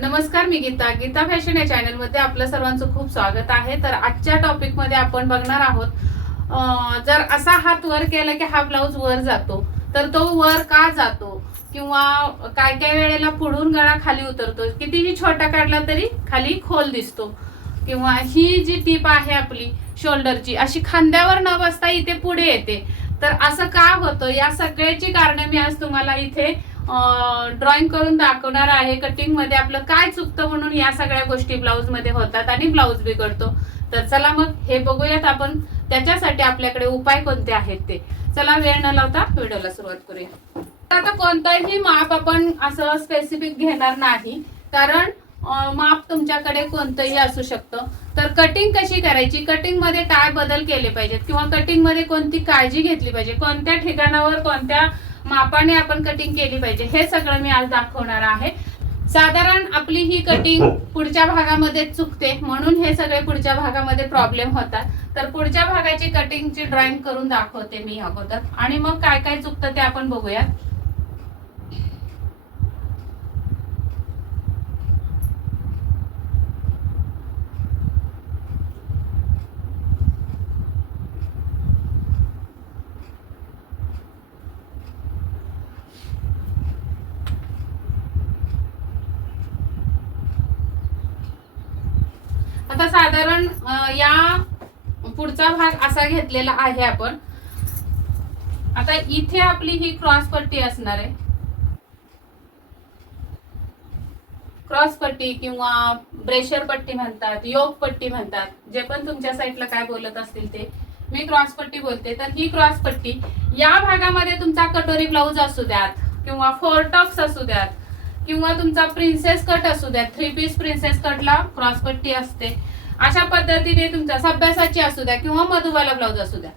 नमस्कार, मी गीता. गीता फॅशन या चॅनल मध्ये आपलं सर्वांचं खूप स्वागत आहे. तर आजच्या टॉपिक मध्ये आपण बघणार आहोत, जर असा हात वर केला की हा ब्लाऊज वर जातो, तर तो वर का जातो, किंवा काय काय वेळेला पुढून गळा खाली उतरतो, कितीही छोटा काढला तरी खाली खोल दिसतो, किंवा ही जी टीप आहे आपली शोल्डरची अशी खांद्यावर न बसता इथे पुढे येते. तर असं का होतं, या सगळ्याची कारणे मी आज तुम्हाला इथे ड्रॉइंग करून दाखवणार आहे. कटिंग मध्ये आपलं काय चुकतं म्हणून या सगळ्या गोष्टी ब्लाऊज मध्ये होतात आणि ब्लाऊज बिघडतो. तर चला मग हे बघूयात आपण, त्याच्यासाठी आपल्याकडे उपाय कोणते आहेत ते. चला वेळ न लावता व्हिडिओला सुरुवात करूया. आता कोणताही माप आपण असं स्पेसिफिक घेणार नाही, कारण माप तुमच्याकडे कोणतंही असू शकतं. तर कटिंग कशी करायची, कटिंग मध्ये काय बदल केले पाहिजेत, किंवा कटिंग मध्ये कोणती काळजी घेतली पाहिजे, कोणत्या ठिकाणावर कोणत्या मापाने आपण कटिंग केली पाहिजे, हे सगळं मी आज दाखवणार आहे. साधारण आपली ही कटिंग पुढच्या भागामध्ये चुकते, म्हणून हे सगळे पुढच्या भागामध्ये प्रॉब्लेम होतात. तर पुढच्या भागाची कटिंगची ड्रॉइंग करून दाखवते मी अगोदर, आणि मग काय काय चुकतं ते आपण बघूया. आता साधारण या पुढचा भाग असा घेतलेला आहे आपण. आता इथे आपली ही क्रॉस पट्टी असणार आहे. क्रॉस पट्टी किंवा ब्रेशर पट्टी म्हणतात, योग पट्टी म्हणतात, जे पण तुमच्या साईडला काय बोलत असतील ते. मी क्रॉस पट्टी बोलते. तर ही क्रॉस पट्टी या भागामध्ये तुमचा कटोरी ब्लाऊज असू द्यात, किंवा फोर टक्स असू द्यात, किंवा तुमचा प्रिन्सेस कट असू द्या, 3 पीस प्रिन्सेस कटला क्रॉस पट्टी असते. अशा पद्धतीने तुमच्या सभ्यासाची असू द्या किंवा मधुबाला ब्लाऊज असू द्या.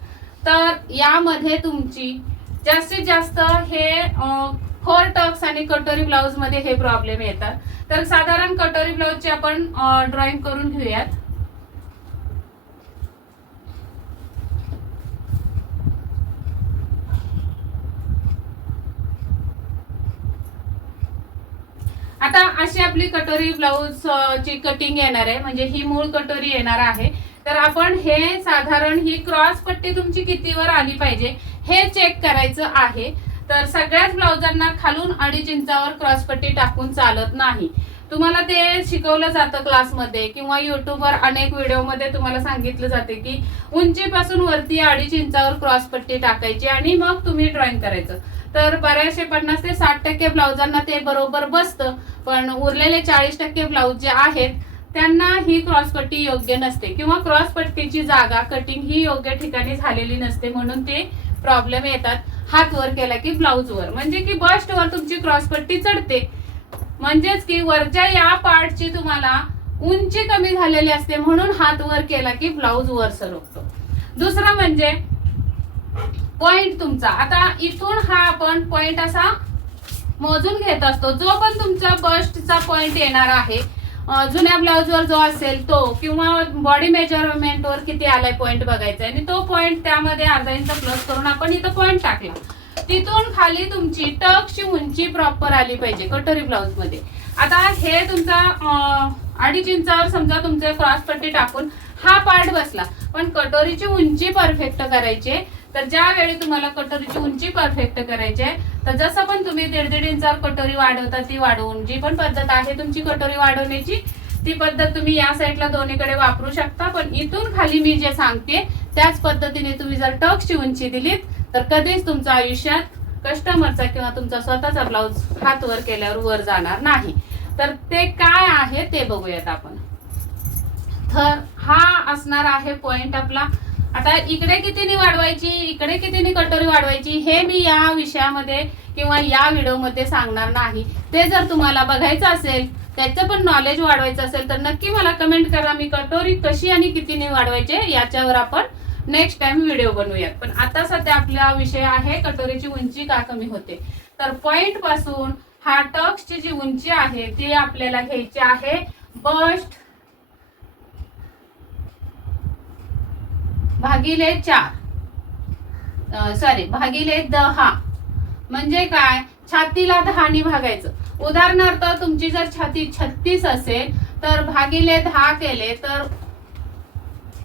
तर यामध्ये तुमची जास्तीत जास्त हे फोर टक्स आणि कटोरी ब्लाऊज मध्ये हे प्रॉब्लेम येतात. तर साधारण कटोरी ब्लाऊजची आपण ड्रॉइंग करून घेऊयात. आता अशी आपली कटोरी ब्लाऊज ची कटिंग येणार आहे, म्हणजे ही मूळ कटोरी येणार आहे. तर आपण हे साधारण ही क्रॉस पट्टी तुमची कितीवर आली पाहिजे हे चेक करायचं आहे. तर सगळ्याच ब्लाऊजांना खालून 2.5 इंचावर क्रॉस पट्टी टाकून चालत नाही. तुम्हाला ते शिकवलं जातं क्लासमध्ये, किंवा युट्यूबवर अनेक व्हिडिओमध्ये तुम्हाला सांगितलं जाते की उंचीपासून वरती 2.5 इंचावर क्रॉस पट्टी टाकायची आणि मग तुम्ही ड्रॉइंग करायचं. तर बऱ्याचशे 50 ते 60% ब्लाऊजांना ते बरोबर बसतं, पण उरलेले 40% ब्लाऊज जे आहेत त्यांना ही क्रॉस पट्टी योग्य नसते, किंवा क्रॉस पट्टीची जागा कटिंग ही योग्य ठिकाणी झालेली नसते, म्हणून ते प्रॉब्लेम येतात. हात वर केला की ब्लाऊज वर, म्हणजे की बस्ट वर तुमची क्रॉस पट्टी चढते, म्हणजेच की वरच्या या पार्टची तुम्हाला उंची कमी झालेली असते, म्हणून हात वर केला की ब्लाऊज वर सरकतो. दुसरं म्हणजे पॉइंट तुमचा. आता इथून हा आपण पॉइंट असा मोजून घेत असतो. जो पण तुमचा बस्टचा पॉइंट येणार आहे, जुन्या ब्लाऊजवर जो असेल तो, किंवा बॉडी मेजरमेंट वर किती आलाय पॉइंट बघायचा, आणि तो पॉइंट त्यामध्ये अर्धा इंच प्लस करून आपण इथं पॉइंट टाकला. तिथून खाली तुमची टक्सची उंची प्रॉपर आली पाहिजे कटोरी ब्लाऊज मध्ये. आता हे तुमचा 2.5 इंचावर समजा तुमचे क्रॉस पट्टी टाकून हा पार्ट बसला, पण कटोरीची उंची परफेक्ट करायची. तर ज्या वेळी तुम्हाला कटोरीची उंची परफेक्ट करायची आहे, तर जसं पण तुम्ही 1.5 इंचावर कटोरी वाढवता, ती वाढवून जी पण पद्धत आहे तुमची कटोरी वाढवण्याची, ती पद्धत तुम्ही या साईडला दोन्हीकडे वापरू शकता. पण इथून खाली मी जे सांगते त्याच पद्धतीने तुम्ही जर टक्सची उंची दिलीत, तर कधीच तुमच्या आयुष्यात कस्टमरचा किंवा तुमचा स्वतःचा ब्लाऊज हात वर केल्यावर वर जाणार नाही. तर ते काय आहे ते बघूयात आपण. तर हा असणार आहे पॉइंट आपला. आता इकडे कितीने वाढवायची, इकडे कितीने कटोरी वाढवायची, हे मी या विषयामध्ये किंवा या व्हिडिओमध्ये सांगणार नाही. ते जर तुम्हाला बघायचं असेल, त्याचं पण नॉलेज वाढवायचं असेल, तर नक्की मला कमेंट करा. मी कटोरी कशी आणि कितीने वाढवायचे याच्यावर आपण नेक्स्ट टाइम व्हिडिओ बनवूयात. पण आता सध्या आपला विषय आहे कटोरीची उंची का कमी होते. तर पॉइंट पासून हा टक्सची जी उंची आहे ती आपल्याला घ्यायची आहे बस्ट भागिले 4, भागिले 10. म्हणजे काय, छातीला 10 ने भागायचं. उदाहरणार्थ तुमची जर छाती 36 असेल तर भागिले 10 केले तर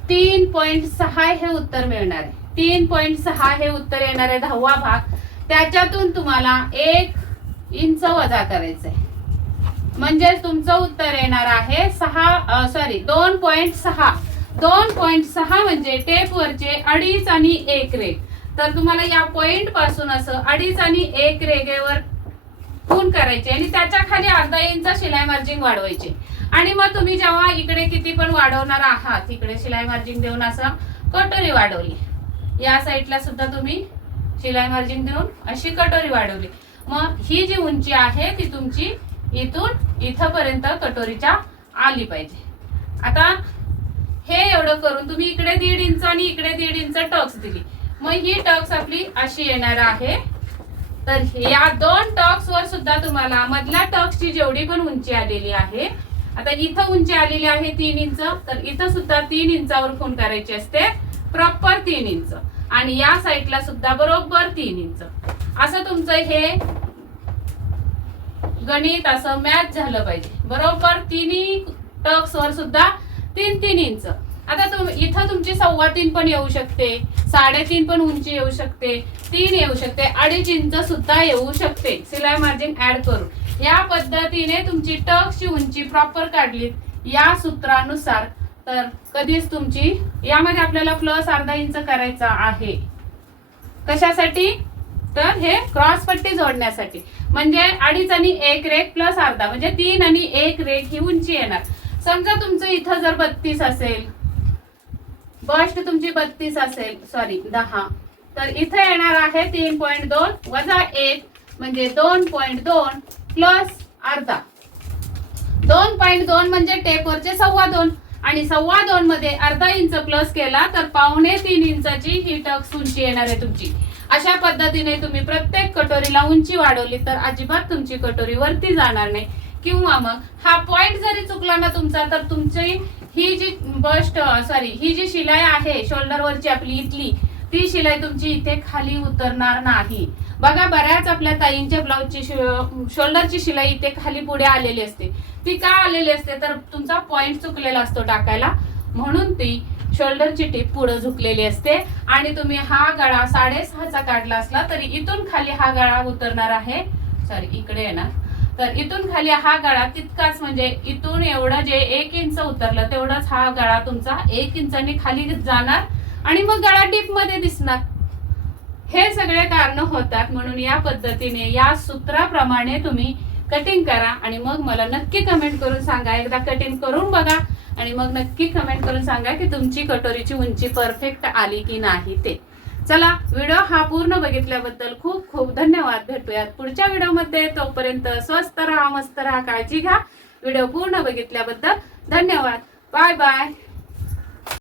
3.6 हे उत्तर मिळणार आहे. 3.6 हे उत्तर येणार आहे 10वा भाग. त्याच्यातून तुम्हाला 1 इंच वजा करायचंय म्हणजे तुमचं उत्तर येणार आहे 2.6. 2.6 म्हणजे टेपवरचे 2.5 आणि 1 रेघ. तर तुम्हाला या पॉइंट पासून असं 2.5 आणि 1 रेघेवर खून करायचे आणि त्याच्या खाली अर्धा इंच शिलाई मार्जिन वाढवायचे. आणि मग तुम्ही जेव्हा इकडे किती पण वाढवणार आहात, इकडे शिलाई मार्जिन देऊन असं कटोरी वाढवली, या साईडला सुद्धा तुम्ही शिलाई मार्जिन देऊन अशी कटोरी वाढवली. मग ही जी उंची आहे ती तुमची इथून इथपर्यंत कटोरीच्या आली पाहिजे. आता हे एवढं करून तुम्ही इकडे 1.5 इंच आणि इकडे 1.5 इंच टक्स दिली. मग ही टक्स आपली अशी येणार आहे. तर या 2 टक्स वर सुद्धा तुम्हाला मधल्या टक्सची जेवढी पण उंची आलेली आहे, आता इथं उंची आलेली आहे 3 इंच, तर इथं सुद्धा 3 इंचावर खूण करायची असते, प्रॉपर 3 इंच. आणि या साईडला सुद्धा बरोबर 3 इंच. असं तुमचं हे गणित असं मॅच झालं पाहिजे. बरोबर तिन्ही टक्स वर सुद्धा 3-3 इंच. आता इथं तुमची 3.25 पण येऊ शकते, 3.5 पण उंची येऊ शकते, 3 येऊ शकते, 2.5 इंच सुद्धा येऊ शकते शिलाई मार्जिन ऍड करून. या पद्धतीने तुमची टक्सची उंची प्रॉपर काढली या सूत्रानुसार तर कधीच तुमची यामध्ये आपल्याला प्लस अर्धा इंच करायचा आहे. कशासाठी? तर हे क्रॉस पट्टी जोडण्यासाठी. म्हणजे 2.5 आणि 1 रेघ प्लस अर्धा म्हणजे 3 आणि 1 रेघ ही उंची येणार. समजा तुमचं इथं जर 32 असेल, बस्ट तुमची 32 असेल, सॉरी 10, तर इथे येणार आहे 3.2 वजा 1 म्हणजे 2.2 प्लस अर्धा. 2.2 म्हणजे टेपवरचे 2.25 आणि 2.25 मध्ये अर्धा इंच प्लस केला तर 2.25 इंचाची ही टक्स उंची येणार आहे तुमची. अशा पद्धतीने तुम्ही प्रत्येक कटोरीला उंची वाढवली तर अजिबात तुमची कटोरी वरती जाणार नाही. किंवा मग हा पॉइंट जरी चुकला ना तुमचा तर तुमची ही जी ही जी शिलाई आहे शोल्डर वरची आपली इथली, ती शिलाई तुमची इथे खाली उतरणार नाही. बघा बऱ्याच आपल्या ताईंच्या ब्लाउजची शोल्डरची शिलाई इथे खाली पुढे आलेली असते. ती का आलेली असते? तर तुमचा पॉइंट चुकलेला असतो टाकायला, म्हणून ती शोल्डरची टीप पुढे झुकलेली असते. आणि तुम्ही हा गळा 6.5चा काढला असला तरी इथून खाली हा गळा उतरणार आहे, सॉरी इकडे येणार, तर इथून खाली हा गळा तितकाच म्हणजे इथून एवढं जे 1 इंच उतरलं तेवढाच हा गळा तुमचा 1 इंचाने खाली जाणार आणि मग गळा डीप मध्ये दिसणार. हे सगळे कारण होतात. म्हणून या पद्धतीने या सूत्राप्रमाणे तुम्ही कटिंग करा आणि मग मला नक्की कमेंट करून सांगा. एकदा कटिंग करून बघा आणि मग नक्की कमेंट करून सांगा की तुमची कटोरीची उंची परफेक्ट आली की नाही ते. चला, व्हिडिओ हा पूर्ण बघितल्याबद्दल खूप खूप धन्यवाद. भेटूयात पुढच्या व्हिडिओमध्ये. तोपर्यंत स्वस्त राहा, मस्त राहा, काळजी घ्या. व्हिडिओ पूर्ण बघितल्याबद्दल धन्यवाद. Bye bye.